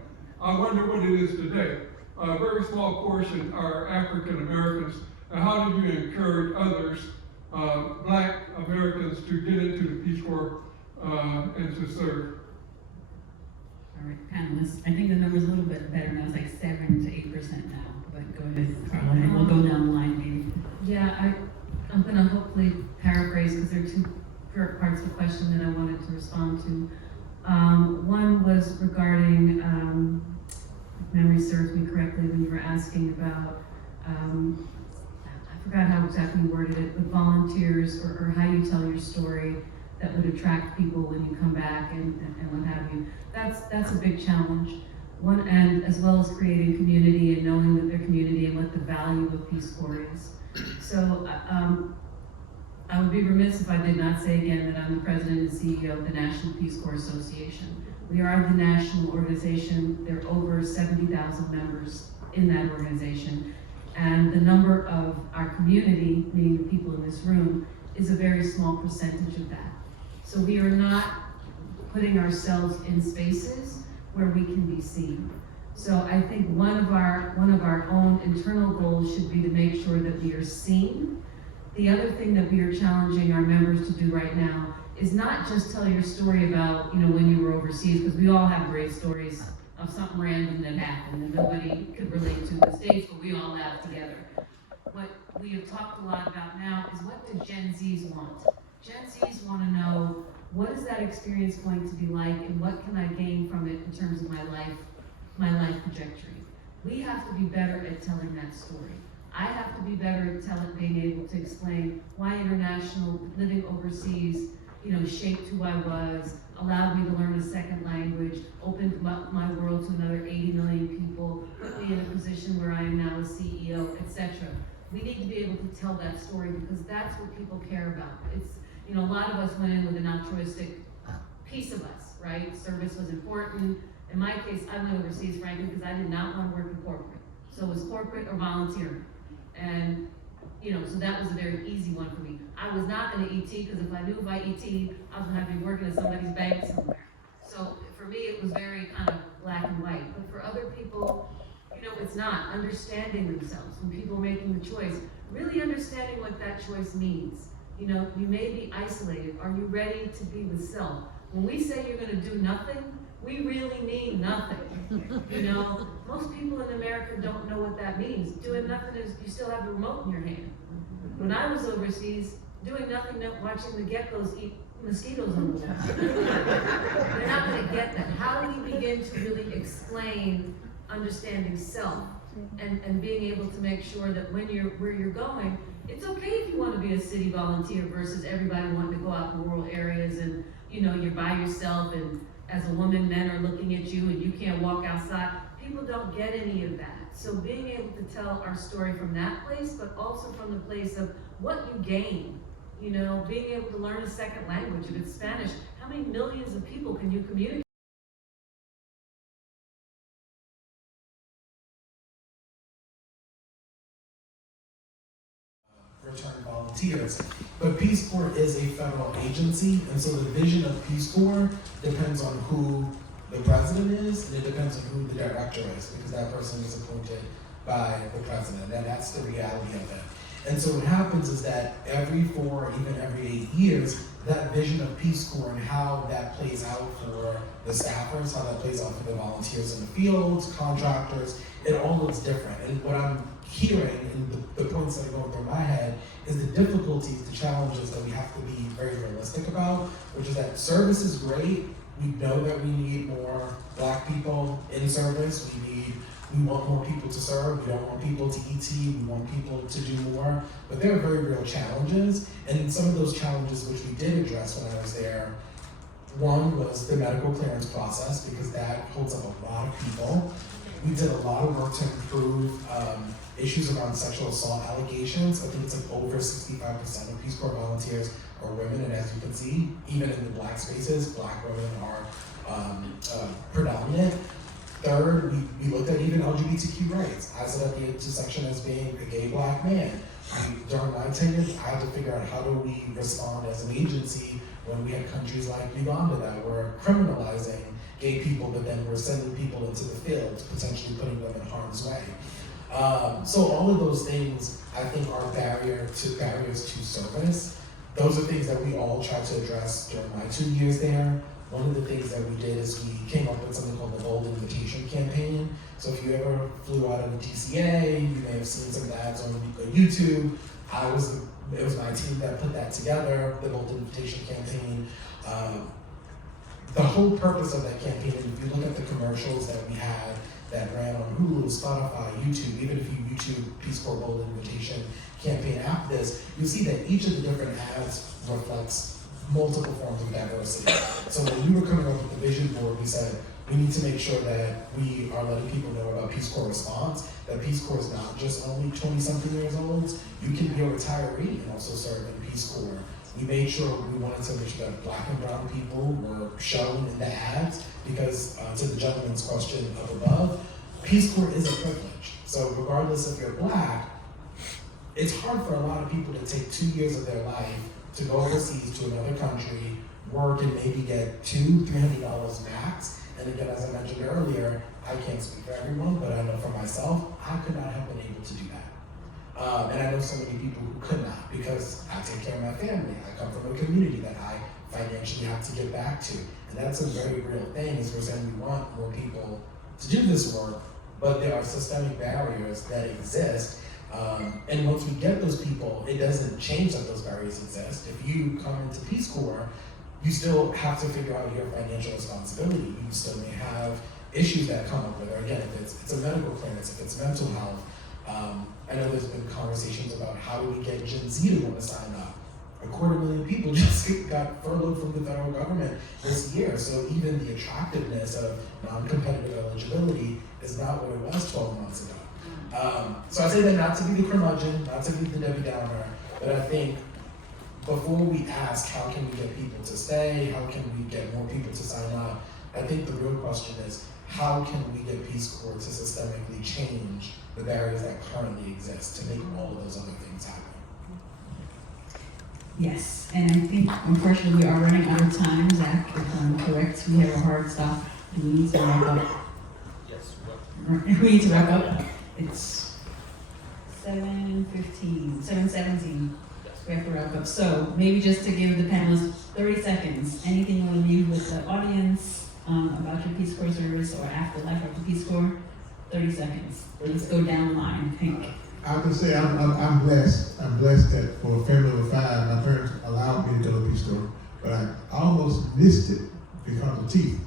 I wonder what it is today. A very small portion are African Americans. And how do you encourage others, Black Americans, to get into the Peace Corps and to serve? All right, panelists, I think the number's a little bit better now. It's like 7 to 8% now. But go ahead, Carla, and we'll go down the line maybe. Yeah, I'm gonna hopefully paraphrase, because there are two parts of the question that I wanted to respond to. One was regarding, if memory serves me correctly, when you were asking about, I forgot how exactly you worded it, but volunteers or how you tell your story that would attract people when you come back and what have you. That's a big challenge. One end, as well as creating community and knowing that their community and what the value of Peace Corps is. So I would be remiss if I did not say again that I'm the president and CEO of the National Peace Corps Association. We are the national organization. There are over 70,000 members in that organization. And the number of our community, meaning the people in this room, is a very small percentage of that. So we are not putting ourselves in spaces where we can be seen. So I think one of our own internal goals should be to make sure that we are seen. The other thing that we are challenging our members to do right now is not just tell your story about, when you were overseas, because we all have great stories of something random that happened and nobody could relate to in the States, but we all laugh together. What we have talked a lot about now is, what do Gen Zs want? Gen Zs want to know, what is that experience going to be like, and what can I gain from it in terms of my life trajectory? We have to be better at telling that story. I have to be better at being able to explain why international living overseas, shaped who I was, allowed me to learn a second language, opened up my world to another 80 million people, put me in a position where I am now a CEO, etc. we need to be able to tell that story because that's what people care about. It's, you know, a lot of us went in with an altruistic piece of us, right? Service was important. In my case, I went overseas, frankly, because I did not want to work in corporate. So it was corporate or volunteering. And, you know, so that was a very easy one for me. I was not going to ET because if I knew if I ET, I was going to have to be working at somebody's bank somewhere. So for me, it was very kind of black and white. But for other people, you know, it's not. Understanding themselves when people are making the choice, really understanding what that choice means. You know, you may be isolated. Are you ready to be with self? When we say you're going to do nothing, we really mean nothing. You know, most people in America don't know what that means. Doing nothing is you still have the remote in your hand. When I was overseas, doing nothing meant watching the geckos eat mosquitoes on the wall. They're not going to get that. How do we begin to really explain understanding self and being able to make sure that when you're where you're going, it's okay if you want to be a city volunteer versus everybody wanting to go out in rural areas and, you know, you're by yourself and as a woman, men are looking at you and you can't walk outside. People don't get any of that. So being able to tell our story from that place, but also from the place of what you gain, you know, being able to learn a second language. If it's Spanish, how many millions of people can you communicate? Return volunteers. But Peace Corps is a federal agency, and so the vision of Peace Corps depends on who the president is, and it depends on who the director is, because that person is appointed by the president, and that's the reality of it. And so what happens is that every 4, even every 8 years, that vision of Peace Corps and how that plays out for the staffers, how that plays out for the volunteers in the fields, contractors, it all looks different. And what I'm hearing and the points that are going through my head is the difficulties, the challenges that we have to be very realistic about, which is that service is great. We know that we need more Black people in service. We want more people to serve. We don't want people to ET. We want people to do more. But there are very real challenges. And some of those challenges which we did address when I was there, one was the medical clearance process, because that holds up a lot of people. We did a lot of work to improve issues around sexual assault allegations. I think it's like over 65% of Peace Corps volunteers are women, and as you can see, even in the Black spaces, Black women are predominant. Third, we looked at even LGBTQ rights. I set up the intersection as being a gay Black man. During my tenure, I had to figure out how do we respond as an agency when we had countries like Uganda that were criminalizing gay people, but then we're sending people into the field, potentially putting them in harm's way. So all of those things, I think, are barriers to service. Those are things that we all tried to address during my 2 years there. One of the things that we did is we came up with something called the Bold Invitation Campaign. So if you ever flew out of the DCA, you may have seen some ads on YouTube. It was my team that put that together, the Bold Invitation Campaign. The whole purpose of that campaign, and if you look at the commercials that we had that ran on Hulu, Spotify, YouTube, even if you YouTube Peace Corps Bold Invitation Campaign after this, you'll see that each of the different ads reflects multiple forms of diversity. So when we were coming up with the vision board, we said, we need to make sure that we are letting people know about Peace Corps response, that Peace Corps is not just only 20-something years old. You can be a retiree and also serve in Peace Corps. We made sure we wanted to make sure that Black and brown people were shown in the ads, because to the gentleman's question up above, Peace Corps is a privilege. So regardless if you're Black, it's hard for a lot of people to take 2 years of their life to go overseas to another country, work and maybe get $200-300 max. And again, as I mentioned earlier, I can't speak for everyone, but I know for myself, I could not have been able to do that. And I know so many people who could not, because I take care of my family. I come from a community that I financially have to give back to. And that's a very real thing, is we're saying we want more people to do this work, but there are systemic barriers that exist. And once we get those people, it doesn't change that those barriers exist. If you come into Peace Corps, you still have to figure out your financial responsibility. You still may have issues that come up with it. Again, if it's a medical clearance, if it's mental health. I know there's been conversations about how do we get Gen Z to want to sign up. 250,000 people just got furloughed from the federal government this year. So even the attractiveness of non-competitive eligibility is not what it was 12 months ago. So I say that not to be the curmudgeon, not to be the Debbie Downer, but I think before we ask how can we get people to stay, how can we get more people to sign up, I think the real question is how can we get Peace Corps to systemically change the barriers that currently exist to make all of those other things happen. Yes, and I think unfortunately we are running out of time, Zach, if I'm correct. We have a hard stop. We need to wrap up. Yes, We need to wrap up. It's 7:15, 7:17. We have to wrap up. So maybe just to give the panelists 30 seconds, anything you want to leave with the audience about your Peace Corps service or afterlife of the Peace Corps? 30 seconds. Let's go down the line. Hank. I can say I'm blessed. I'm blessed that for a family of 5, my parents allowed me to go to Peace Corps, but I almost missed it because of teeth.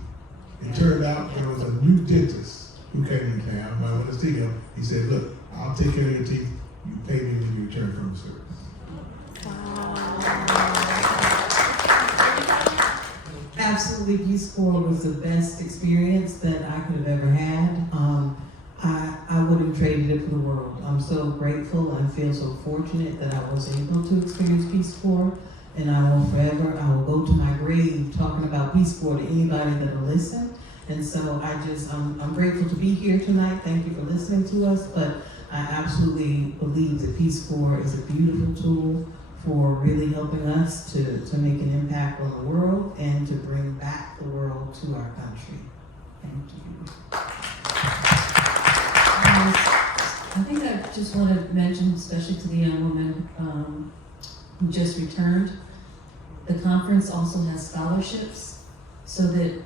It turned out there was a new dentist who came in town. When I went to see him, he said, "Look, I'll take care of your teeth. You pay me when you return from the service." Absolutely, Peace Corps was the best experience that I could have ever had. I wouldn't have traded it for the world. I'm so grateful and feel so fortunate that I was able to experience Peace Corps, and I will go to my grave talking about Peace Corps to anybody that'll listen. And so I'm grateful to be here tonight. Thank you for listening to us, but I absolutely believe that Peace Corps is a beautiful tool for really helping us to make an impact on the world and to bring back the world to our country. Thank you. I think I just want to mention, especially to the young woman who just returned, the conference also has scholarships so that,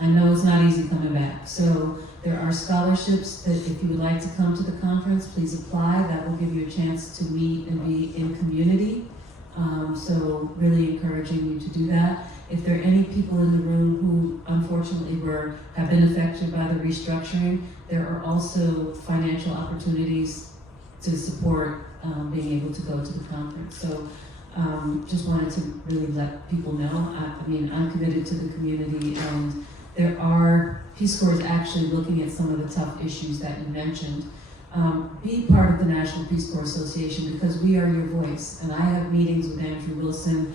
I know it's not easy coming back. So there are scholarships that if you would like to come to the conference, please apply. That will give you a chance to meet and be in community. So really encouraging you to do that. If there are any people in the room who unfortunately have been affected by the restructuring, there are also financial opportunities to support being able to go to the conference. So just wanted to really let people know. I'm committed to the community, and there are, Peace Corps is actually looking at some of the tough issues that you mentioned. Be part of the National Peace Corps Association because we are your voice. And I have meetings with Andrew Wilson,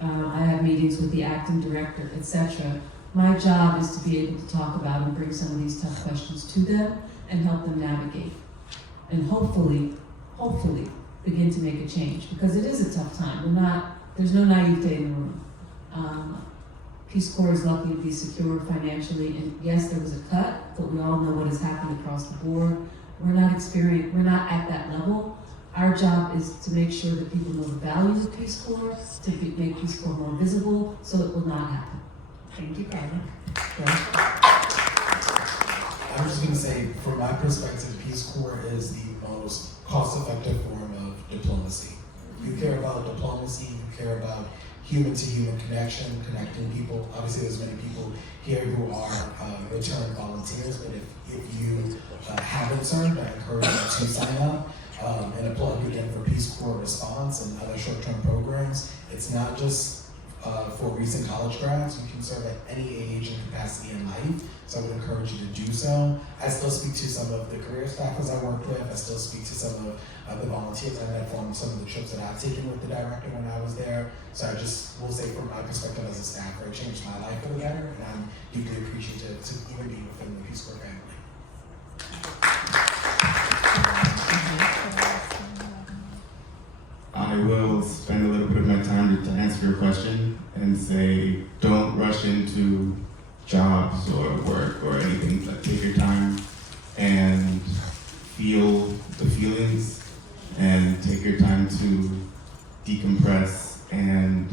I have meetings with the acting director, etc. My job is to be able to talk about and bring some of these tough questions to them and help them navigate. And hopefully begin to make a change because it is a tough time. There's no naivete in the room. Peace Corps is lucky to be secure financially, and yes, there was a cut, but we all know what has happened across the board. We're not at that level. Our job is to make sure that people know the values of Peace Corps, to make Peace Corps more visible, so it will not happen. Thank you, Carla. I'm just going to say, from my perspective, Peace Corps is the most cost-effective form of diplomacy. You care about diplomacy, you care about human-to-human connection, connecting people. Obviously, there's many people here who are returned volunteers, but if you haven't served, I encourage you to sign up and applaud you again for Peace Corps Response and other short-term programs. It's not just for recent college grads. You can serve at any age and capacity in life, so I would encourage you to do so. I still speak to some of the career staffers I worked with. I still speak to some of the volunteers I met from some of the trips that I've taken with the director when I was there. So I just will say from my perspective as a staffer, it changed my life for the better, and I'm deeply appreciative to even be within the Peace Corps family. I will spend a little bit of my time to answer your question and say, don't rush into jobs or work or anything. Take your time and feel the feelings and take your time to decompress and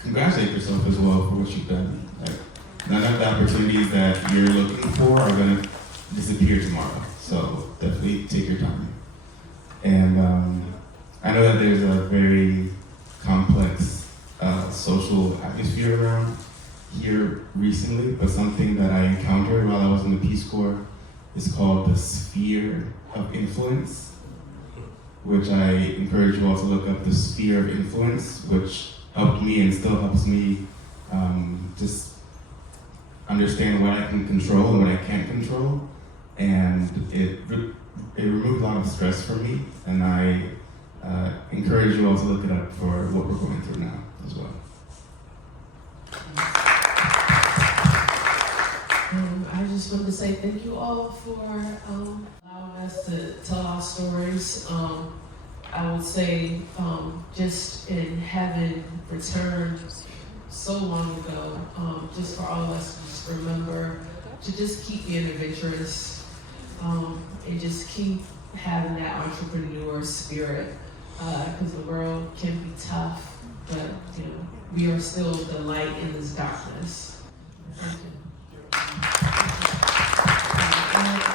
congratulate yourself as well for what you've done. None of the opportunities that you're looking for are going to disappear tomorrow. So definitely take your time. And I know that there's a very complex social atmosphere around here recently, but something that I encountered while I was in the Peace Corps is called the sphere of influence, which I encourage you all to look up, the sphere of influence, which helped me and still helps me just understand what I can control and what I can't control, and it removed a lot of stress for me, and I encourage you all to look it up for what we're going through now as well. I just wanted to say thank you all for allowing us to tell our stories. I would say just in having returned so long ago, just for all of us to just remember to just keep being adventurous and just keep having that entrepreneur spirit, because the world can be tough, but you know, we are still the light in this darkness. Thank you.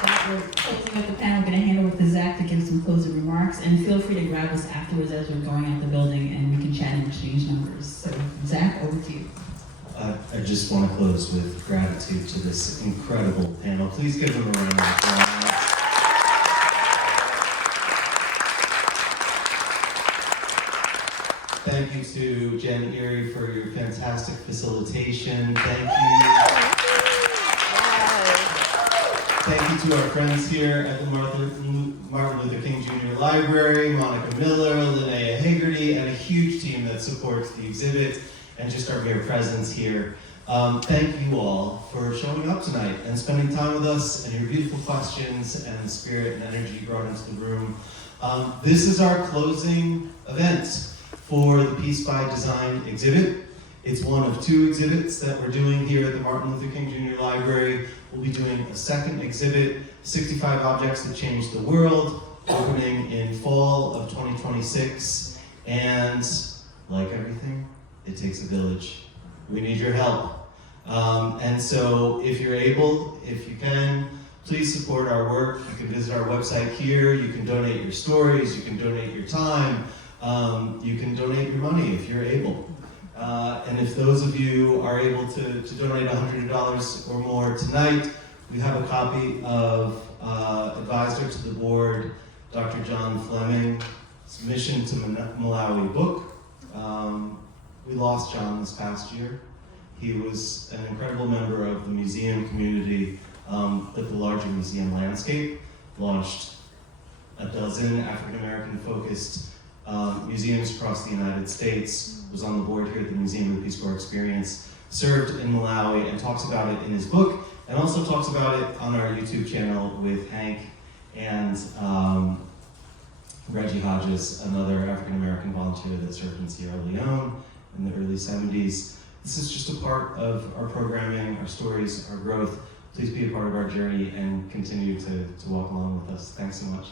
That we're closing up the panel, we're going to hand over to Zach to give some closing remarks, and feel free to grab us afterwards as we're going out the building, and we can chat and exchange numbers. So, Zach, over to you. I just want to close with gratitude to this incredible panel. Please give them a round of applause. Thank you to Jen Erie for your fantastic facilitation. Thank you. Thank you to our friends here at the Martin Luther King Jr. Library, Monica Miller, Linnea Hagerty, and a huge team that supports the exhibit and just our mere presence here. Thank you all for showing up tonight and spending time with us, and your beautiful questions and the spirit and energy you brought into the room. This is our closing event for the Peace by Design exhibit. It's one of 2 exhibits that we're doing here at the Martin Luther King Jr. Library. We'll be doing a second exhibit, 65 Objects That Changed the World, opening in fall of 2026. And like everything, it takes a village. We need your help. And so if you're able, if you can, please support our work. You can visit our website here. You can donate your stories. You can donate your time. You can donate your money if you're able. And if those of you are able to donate $100 or more tonight, we have a copy of Advisor to the Board, Dr. John Fleming's Mission to Malawi book. We lost John this past year. He was an incredible member of the museum community, but the larger museum landscape launched a dozen African-American focused museums across the United States, was on the board here at the Museum of the Peace Corps Experience, served in Malawi, and talks about it in his book, and also talks about it on our YouTube channel with Hank and Reggie Hodges, another African-American volunteer that served in Sierra Leone in the early 70s. This is just a part of our programming, our stories, our growth. Please be a part of our journey and continue to walk along with us. Thanks so much.